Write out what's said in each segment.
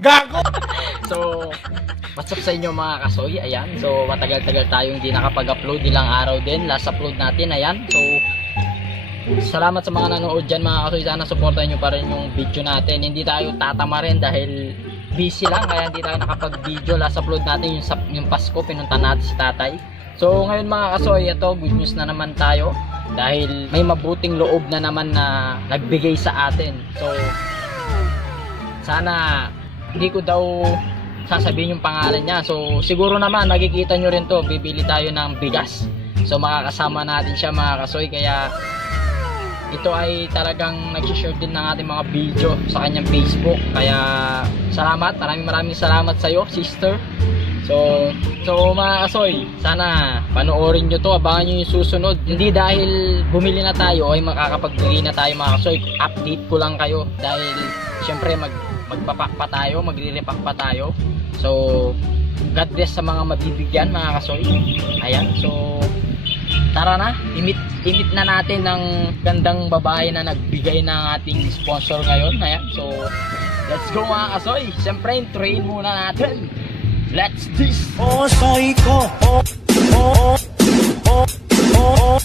Gago! So, what's up sa inyo mga kasoy? Ayan, so matagal-tagal tayong hindi nakapag-upload, ilang araw din, last upload natin, ayan. So, salamat sa mga nanood dyan mga kasoy, sana supportan nyo pa rin yung video natin. Hindi tayo tatama rin dahil busy lang, kaya hindi tayo nakapag-video. Last upload natin yung Pasko, pinunta natin si tatay. So, ngayon mga kasoy, ito, good news na naman tayo. Dahil may mabuting loob na naman na nagbigay sa atin. So, sana hindi ko daw sasabihin yung pangalan niya. So siguro naman nakikita nyo rin to, bibili tayo ng bigas. So makakasama natin siya mga kasoy. Kaya ito ay talagang nag-share din ng ating mga video sa kanyang Facebook. Kaya salamat, maraming salamat sa iyo sister. So mga kasoy, sana panoorin nyo to, abangan nyo yung susunod. Hindi dahil bumili na tayo ay makakapagbigay na tayo mga kasoy. Update ko lang kayo dahil syempre magpapak pa tayo, magre-repack pa tayo. So God bless sa mga mabibigyan mga kasoy. Ayan, so tara na, imit na natin ng gandang babae na nagbigay ng ating sponsor ngayon. Ayan, so let's go mga kasoy. Siyempre train muna natin. Let's this. Oh, soy ko. Oh, oh, oh, oh, oh.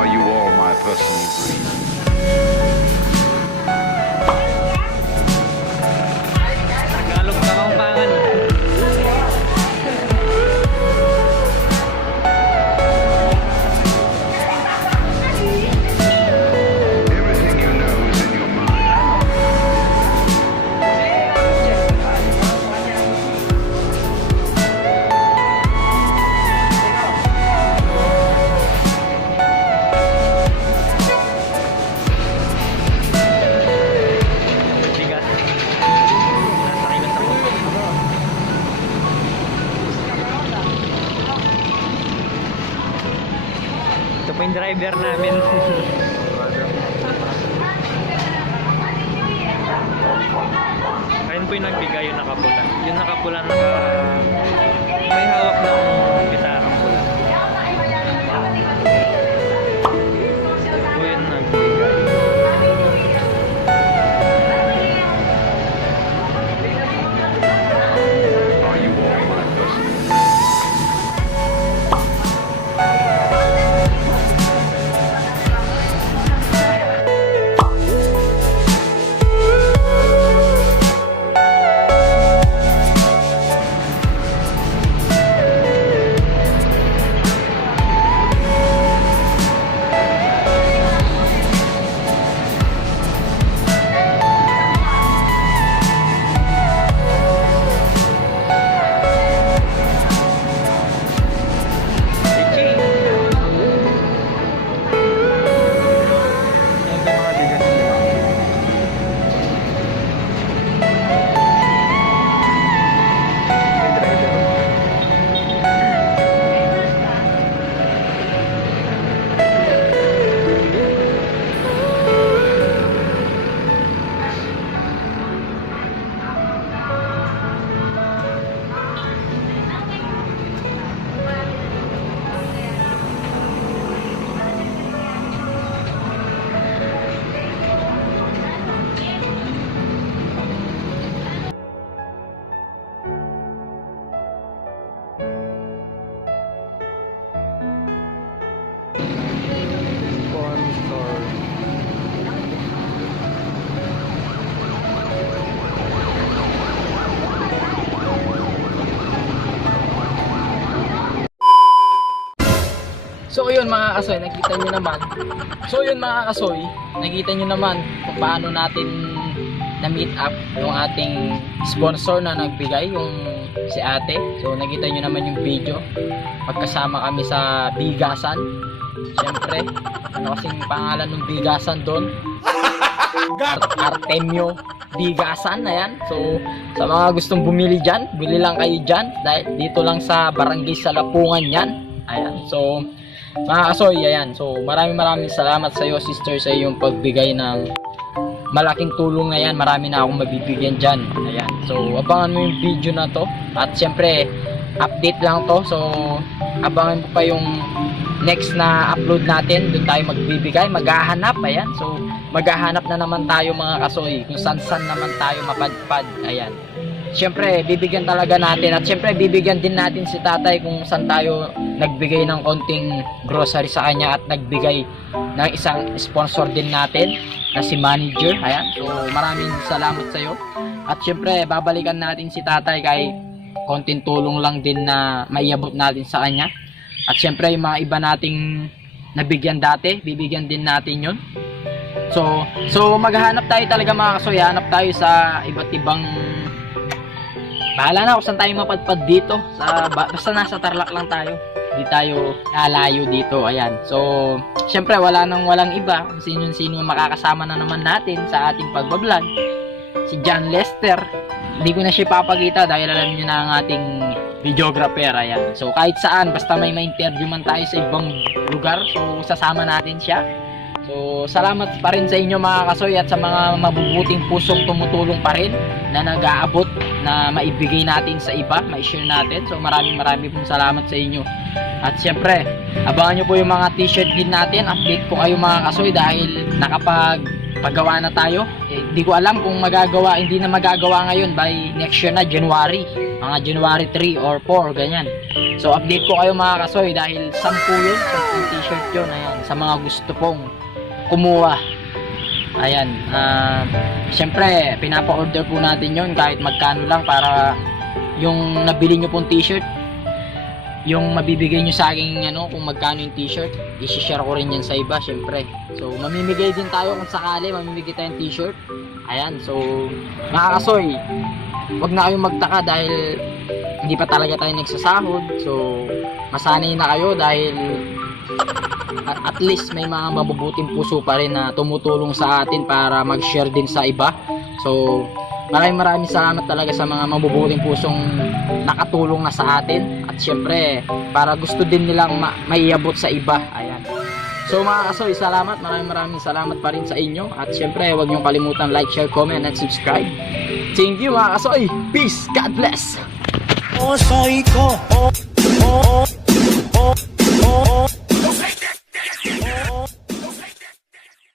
Are you all my personal dreams? Tagalog na Kapampangan. Everything you know is in your mind. Bigat. Nasakay na sa motor. Ito po yung driver namin. Ayun po yung nagbigay, yung nakapula. Yung nakapula may hawak ng gitarang pula. Ito po yung nagbigay. Are you all my personal dreams? So yun mga kasoy, nakita nyo naman. So yun mga kasoy, nakita nyo naman kung paano natin na-meet up yung ating sponsor na nagbigay, yung si ate. So nakita nyo naman yung video. Magkasama kami sa bigasan. Siyempre, ano kasing pangalan ng bigasan doon? Artemio Bigasan, ayan. So sa mga gustong bumili dyan, bili lang kayo dyan. Dahil dito lang sa Barangay Salapungan yan. Ayan, so mga kasoy, ayan. So maraming salamat sa iyo sister sa iyong pagbigay ng malaking tulong na yan. Marami na akong mabibigyan dyan. Ayan, so abangan mo yung video na to. At syempre, update lang to. So abangan mo pa yung next na upload natin. Doon tayo magbibigay, maghahanap. Ayan, so maghahanap na naman tayo mga kasoy kung saan naman tayo mapadpad. Ayan, syempre bibigyan talaga natin. At syempre bibigyan din natin si tatay kung saan tayo nagbigay ng konting grocery sa kanya at nagbigay ng isang sponsor din natin na si manager. Ayan, so maraming salamat sa iyo. At syempre babalikan natin si tatay kay konting tulong lang din na maiabot natin sa kanya. At syempre yung mga iba nating nabigyan dati, bibigyan din natin yun. So maghahanap tayo talaga mga kasoy. Hanap tayo sa iba't ibang, bahala na kung saan tayo mapadpad dito sa, basta nasa Tarlac lang tayo, hindi tayo lalayo dito. Ayan, so syempre walang iba kung sino makakasama na naman natin sa ating pagbablog. Si John Lester, hindi ko na siya papakita dahil alam niyo na ang ating videographer. Ayan, so kahit saan, basta may ma-interview man tayo sa ibang lugar, so sasama natin siya. So salamat pa rin sa inyo mga kasoy at sa mga mabubuting pusong tumutulong pa rin na nag-aabot na maibigay natin sa iba, ma-share natin. So maraming pong salamat sa inyo. At syempre, abangan nyo po yung mga t-shirt din natin. Update ko kayo mga kasoy dahil nakapagpagawa na tayo. Hindi ko alam kung hindi na magagawa ngayon by next year na, January. Mga January 3 or 4, ganyan. So update ko kayo mga kasoy dahil 10 yun, 10 t-shirt yun. Ayan, sa mga gusto pong kumuha. Ayan, syempre pinapa-order po natin yon kahit magkano lang, para yung nabili nyo pong t-shirt, yung mabibigay nyo sa akin kung magkano yung t-shirt, i-share ko rin yan sa iba syempre. So mamimigay din tayo kung sakali, mamimigay tayong t-shirt. Ayan, so mga kasoy, wag na kayong magtaka dahil hindi pa talaga tayo nagsasahod. So masanay na kayo dahil at least may mga mabubuting puso pa rin na tumutulong sa atin para mag-share din sa iba. So maraming salamat talaga sa mga mabubuting pusong nakatulong na sa atin. At syempre para gusto din nilang maiabot sa iba. Ayan, so mga kasoy, salamat, maraming salamat pa rin sa inyo. At syempre huwag niyong kalimutan like, share, comment, and subscribe. Thank you mga kasoy, peace, God bless. Kasoy ko.